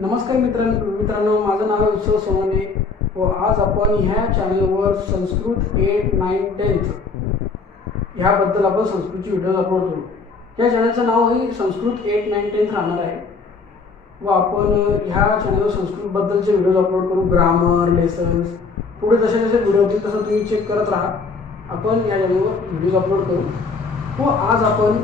नमस्कार मित्रांनो, माझं नाव आहे उत्सव सोनवणे व आज आपण ह्या चॅनलवर संस्कृत 8, 9, 10 ह्याबद्दल आपण संस्कृतची व्हिडिओज अपलोड करू. या चॅनलचं नावही संस्कृत 8, 9, 10 राहणार आहे व आपण ह्या चॅनलवर संस्कृतबद्दलचे व्हिडिओज अपलोड करू. ग्रामर, लेसन्स, पुढे जसे जसे व्हिडिओ होतील तसं तुम्ही चेक करत राहा. आपण या चॅनलवर व्हिडिओज अपलोड करू व आज आपण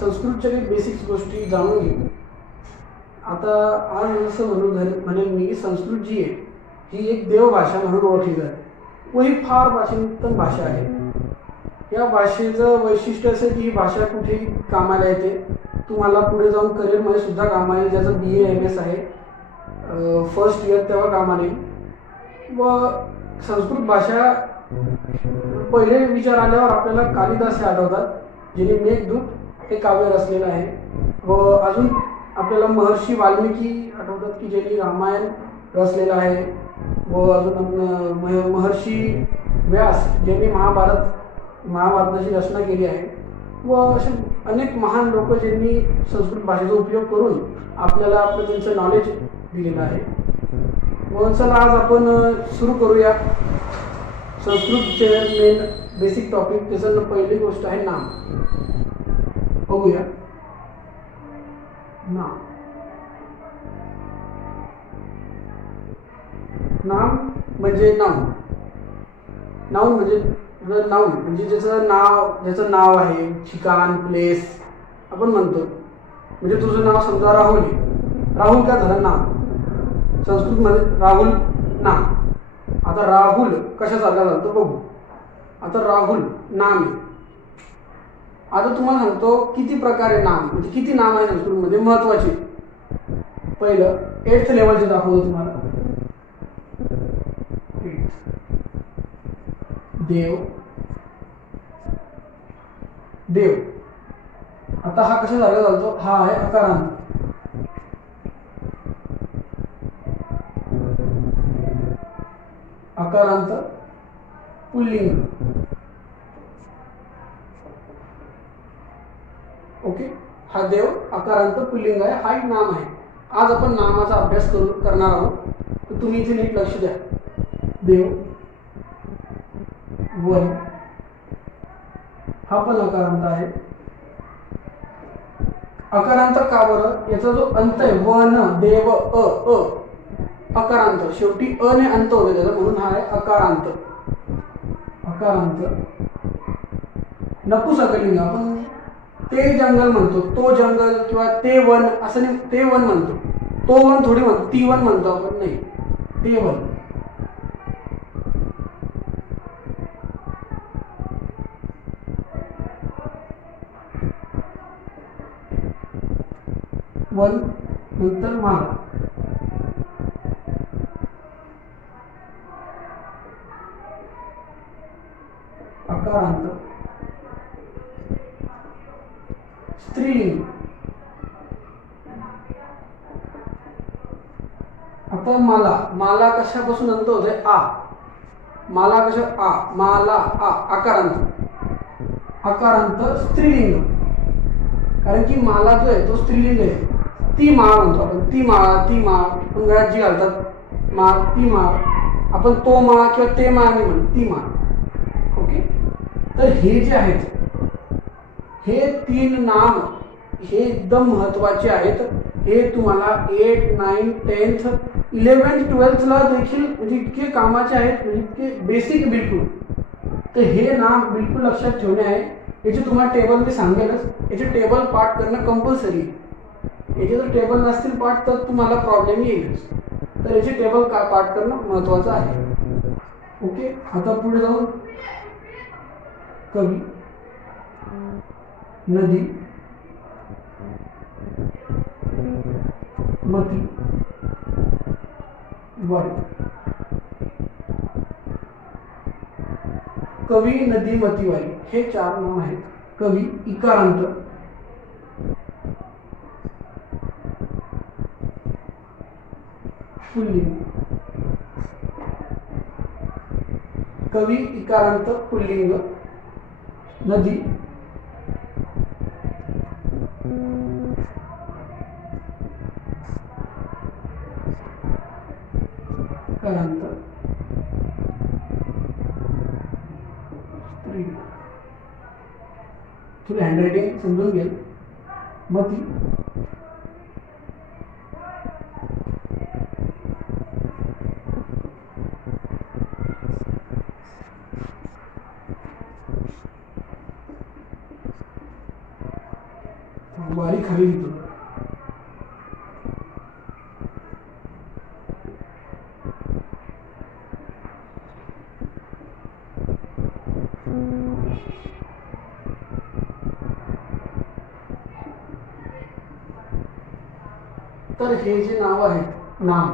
संस्कृतच्या काही बेसिक्स गोष्टी जाणून घेऊ. आता आज जसं म्हणेल मी, संस्कृत जी आहे ही एक देवभाषा म्हणून ओळखली जाते व ही फार प्राचीनतम भाषा आहे. या भाषेचं वैशिष्ट्य असं की ही भाषा कुठेही कामाला येते. तुम्हाला पुढे जाऊन करिअरमध्ये सुद्धा कामाला येईल. ज्याचं BA MS आहे फर्स्ट इयर तेव्हा कामाला येईल. व संस्कृत भाषा पहिले विचार आल्यावर आपल्याला कालिदास हे आठवतात, ज्यांनी मेघदूत हे काव्य रचलेलं आहे. व अजून आपल्याला महर्षी वाल्मिकी आठवतात की ज्यांनी रामायण रचलेलं आहे. व अजून महर्षी व्यास ज्यांनी महाभारताची रचना केली आहे. व असे अनेक महान लोक ज्यांनी संस्कृत भाषेचा उपयोग करून आपल्याला त्यांचं नॉलेज दिलेलं आहे. व चला आज आपण सुरू करूया संस्कृतचे मेन बेसिक टॉपिक. त्याचं पहिली गोष्ट आहे नाम. बघूया नाम. नाम म्हणजे नाउन म्हणजे ज्याचं नाव आहे, ठिकाण, प्लेस आपण म्हणतो. म्हणजे तुझं नाव समजा राहुल आहे. राहुल का झालं नाम. संस्कृतमध्ये राहुल नाम. आता राहुल कशासारखा झालं बघू. आता राहुल नाम आहे. आता तुम्हाला सांगतो किती प्रकारे नाम, म्हणजे किती नाम आहे संस्कृतमध्ये महत्वाचे. पहिलं 8th लेवलचे दाखवतो तुम्हाला. देव. आता हा कशासारखा चालतो, हा आहे अकारांत. अकारांत पुल्लिंग. ओके, हा देव अकारांत पुल्लिंग आहे. हा एक नाम आहे. आज आपण नामाचा अभ्यास करणार आहोत, तर तुम्ही इथे नीट लक्ष द्या. देव, वन, हा पण अकारांत आहे. अकारांत का बरं? याचा जो अंत आहे वन, देव, अकारांत. शेवटी ने अंत होतो त्याचा, म्हणून हा आहे अकारांत. नपुसकलिंग. आपण ते जंगल म्हणतो, तो जंगल, किंवा ते वन असं नाही. ते वन म्हणतो, तो वन थोडी म्हणतो, ती वन म्हणतो आपण, नाही, ते वन. वन नंतर माला. अकारांत स्त्रीलिंग. आता माला कशापासून अंत होतोय? आ. माला कशा? आ. माला, आ. अकारांत स्त्रीलिंग. कारण की माला जो आहे तो स्त्रीलिंग आहे. ती माळ म्हणतो आपण. ती माळ आपण गळ्यात जी घालतात माळ, ती माळ. आपण तो माळ किंवा ते माळ नाही म्हणतो, ती माळ. ओके, तर हे जे आहेत हे 3 नाम हे एकदम महत्वाचे आहेत. हे तुम्हाला 8, 9, 10th, 11th, 12th ला देखील म्हणजे इतके कामाचे आहेत, म्हणजे इतके बेसिक बिलकुल. तर हे नाम बिलकुल लक्षात ठेवणे आहे. याचे तुम्हाला टेबल मी सांगेलच. याचे टेबल पाठ करणं कंपल्सरी. याचे जर टेबल नसतील पाठ तर तुम्हाला प्रॉब्लेम येईलच. तर याचे टेबल पाठ करणं महत्वाचं आहे. ओके, आता पुढे जाऊन कवी, नदी, मती, वन. कवी, नदी, मती, वारी हे 4 नाम आहेत. कवी इकारांत, पुल्लिंग. कवी इकारांत पुल्लिंग. नदी इकारांत स्त्रीलिंग. तुला हँडरायटिंग समजून घेईल. मती, वारी खाली लिहितो. तर हे जे नाव आहेत, नाम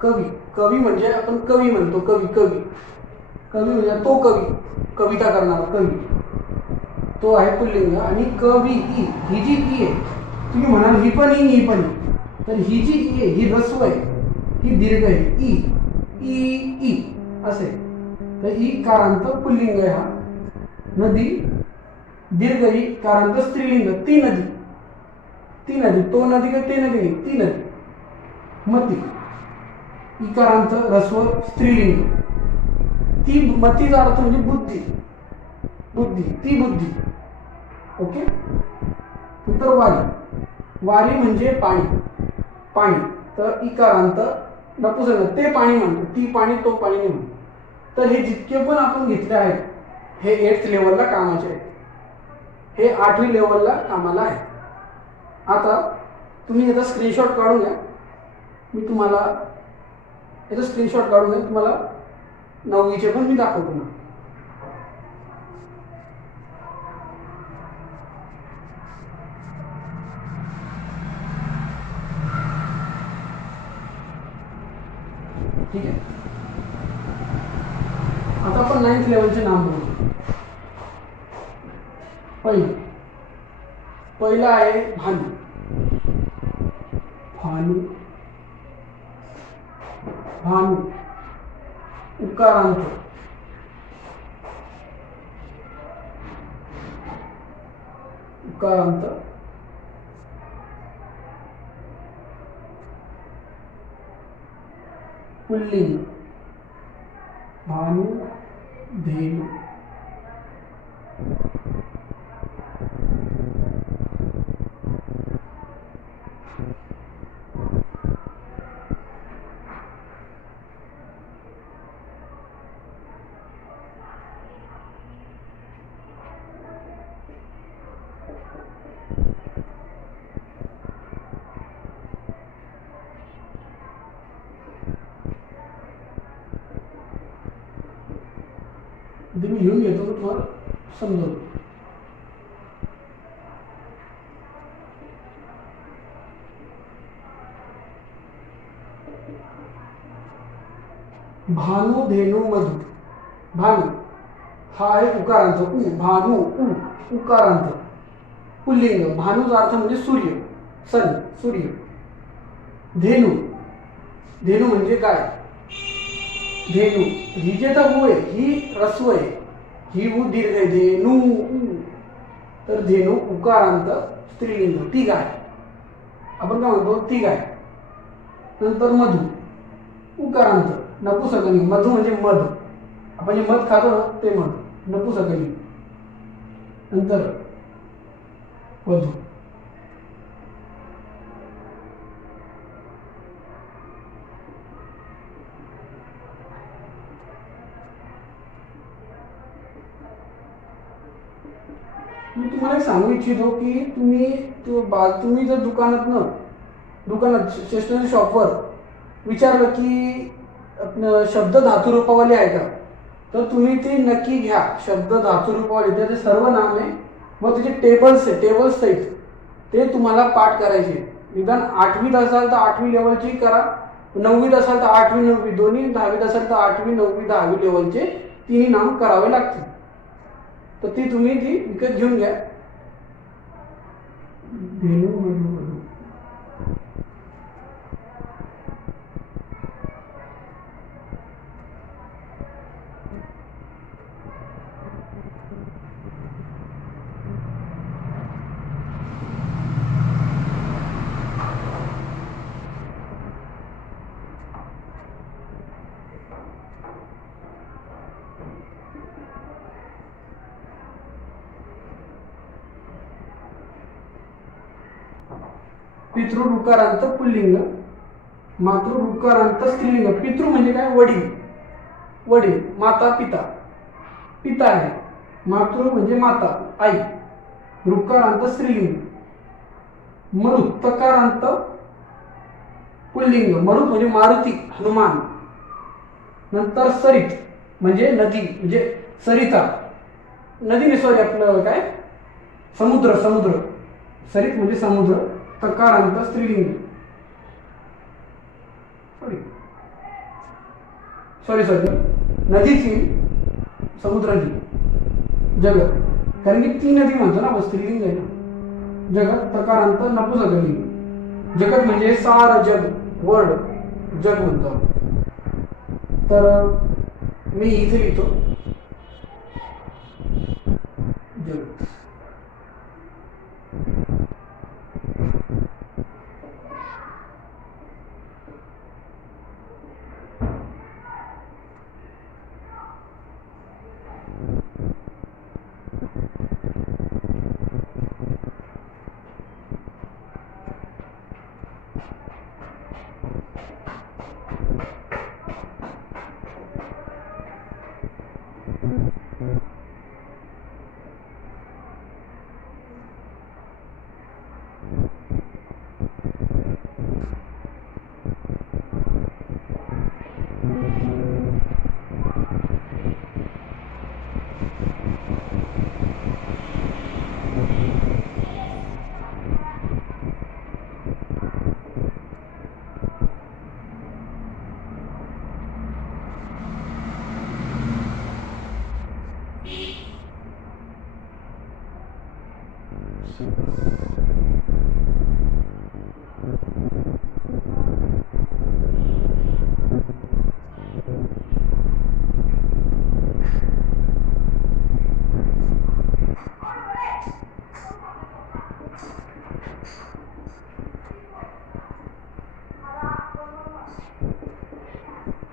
कवी, कवी म्हणजे आपण कवी म्हणतो, कवी कवी कवी म्हणजे तो कवी, कविता करणारा कवी, तो आहे पुल्लिंग. आणि कवी ई, ही जी ई आहे, तुम्ही म्हणाल ही पण ई, ही पण ई, तर ही जी ई आहे ही ऱ्हस्व आहे, ही दीर्घ आहे, ई ई ई असे. तर ई कारांत पुल्लिंग आहे हा. नदी दीर्घ ई कारांत स्त्रीलिंग, ती नदी, ती नदी, तो नदी का ते नदी नाही, ती नदी. मती इकारांत ऱ्हस्व स्त्रीलिंग, ती, मतीचा अर्थ म्हणजे बुद्धी, बुद्धी, ती बुद्धी. ओके. नंतर वारी, वारी म्हणजे पाणी, पाणी, तर इकारांत नपुसक, ते पाणी म्हणतो, ती पाणी, तो पाणी नाही म्हणतो. तर हे जितके पण आपण घेतले आहेत हे 8th लेवलला कामाचे आहेत, हे 8वी लेवलला कामाला आहे. आता तुम्ही याचा स्क्रीनशॉट काढून घ्या, मी तुम्हाला याचा स्क्रीनशॉट काढून घ्या, तुम्हाला 9वीचे पण मी दाखवतो ना. ठीक आहे. आता आपण 9th लेवलचे नाम बघू. पहिला आहे भानू, भानू, भानू उकारांत, उकारांत पुल्लिंग, भानू धेनु. मी लिहून घेतो, तुम्हाला समजवतो. भानू धेनु मधु. भानू हा आहे उकारांत, उ, भानू उ, उकारांत पुल्लिंग. भानूचा अर्थ म्हणजे सूर्य, सन, सूर्य. धेनु, धेनु म्हणजे काय, धेनु, ही जे तर उ आहे ही ऱ्हस्व आहे, ही उ दीर्घ आहे, धेनु उ. तर धेनु उकारांत स्त्रीलिंग, ती गाय, आपण काय म्हणतो, ती गाय. नंतर मधु उकारांत नपुसकलिंग, मधु म्हणजे मध, आपण जे मध खातो ना ते मध, नपुसकलिंग. नंतर वधू, मी तुम्हाला एक सांगू इच्छितो की तुम्ही जर दुकानात स्टेशनरी शॉपवर विचारलं की शब्द धातुरूपावाली आहे का, तर तुम्ही ती नक्की घ्या. शब्द धातुरूपावाली त्याचे सर्व नाम आहे, मग त्याचे टेबल्स आहेत, ते तुम्हाला पाठ करायचे. निदान 8वीत असाल तर 8वी लेवलची करा, 9वीत असाल तर 8वी 9वी दोन्ही, 10वीत असाल तर 8वी 9वी 10वी लेवलचे तिन्ही नाम करावे लागतील. तर ती तुम्ही ती विकत घेऊन घ्या. धेनु मधु वधू. पितृ ऋकारांत पुल्लिंग, मातृ ऋकारांत स्त्रीलिंग. पितृ म्हणजे काय? वडील, वडील. माता पिता, पिता आहे. मातृ म्हणजे माता, आई. ऋकारांत स्त्रीलिंग. मरुत तकारांत पुल्लिंग, मरुत म्हणजे मारुती, हनुमान. नंतर सरित म्हणजे नदी, म्हणजे सरिता, नदी नाही, सॉरी आपलं काय, समुद्र, समुद्र. सरित म्हणजे समुद्र. तकारांत स्त्रीलिंग, सॉरी सॉरी सॉरी नदीची, समुद्राची. जगत, कारण की ती नदी म्हणतो ना, स्त्रीलिंग आहे ना. जगत तकारांत नपुंसकलिंग. जगत म्हणजे सार जग, वर्ल्ड, जग म्हणतो. तर मी इथे लिहितो जगत.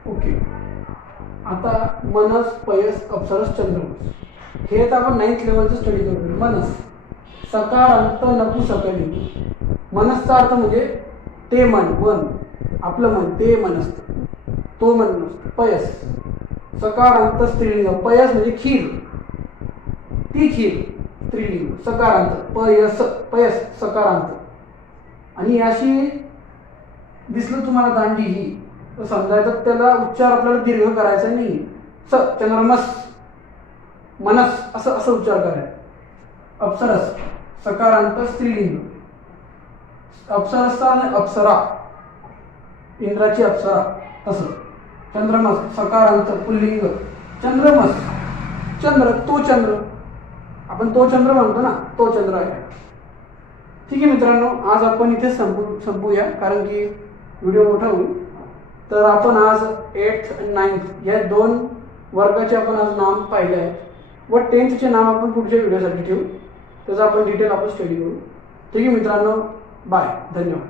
ओके. आता मनस, पयस, अप्सरस, चंद्रमस, हे तर आपण 9th लेवलचं स्टडी करतो. मनस सकारांत नपुंसकलिंग. मनसचा अर्थ म्हणजे ते मन, मन, आपलं मन, ते मन असतं, तो मन नसतं. पयस सकारांत स्त्रीलिंग. पयस म्हणजे खीर, ती खीर, स्त्रीलिंग. सकारांत, पयस, पयस सकारांत. आणि अशी दिसलं तुम्हाला दांडी ही, तर समजायचं त्याला उच्चार आपल्याला दीर्घ करायचा नाही. स, चंद्रमस, मनस, असं असं उच्चार करायचा. अप्सरस सकारांत स्त्रीलिंग. अप्सरसचा आणि अप्सरा, इंद्राची अप्सरा, तसं. चंद्रमस सकारांत पुल्लिंग. चंद्रमस, चंद्र, तो चंद्र, आपण तो चंद्र म्हणतो ना, तो चंद्र आहे. ठीक आहे मित्रांनो, आज आपण इथे संपूया, कारण की व्हिडिओ मोठा होईल. तर आपण आज 8th आणि 9th या 2 वर्गाचे आपण आज नाम पाहिले आहेत, व 10thचे नाम आपण पुढच्या व्हिडिओसाठी ठेवू. त्याचा आपण डिटेल आपण स्टडी करू. ठीक आहे मित्रांनो, बाय, धन्यवाद.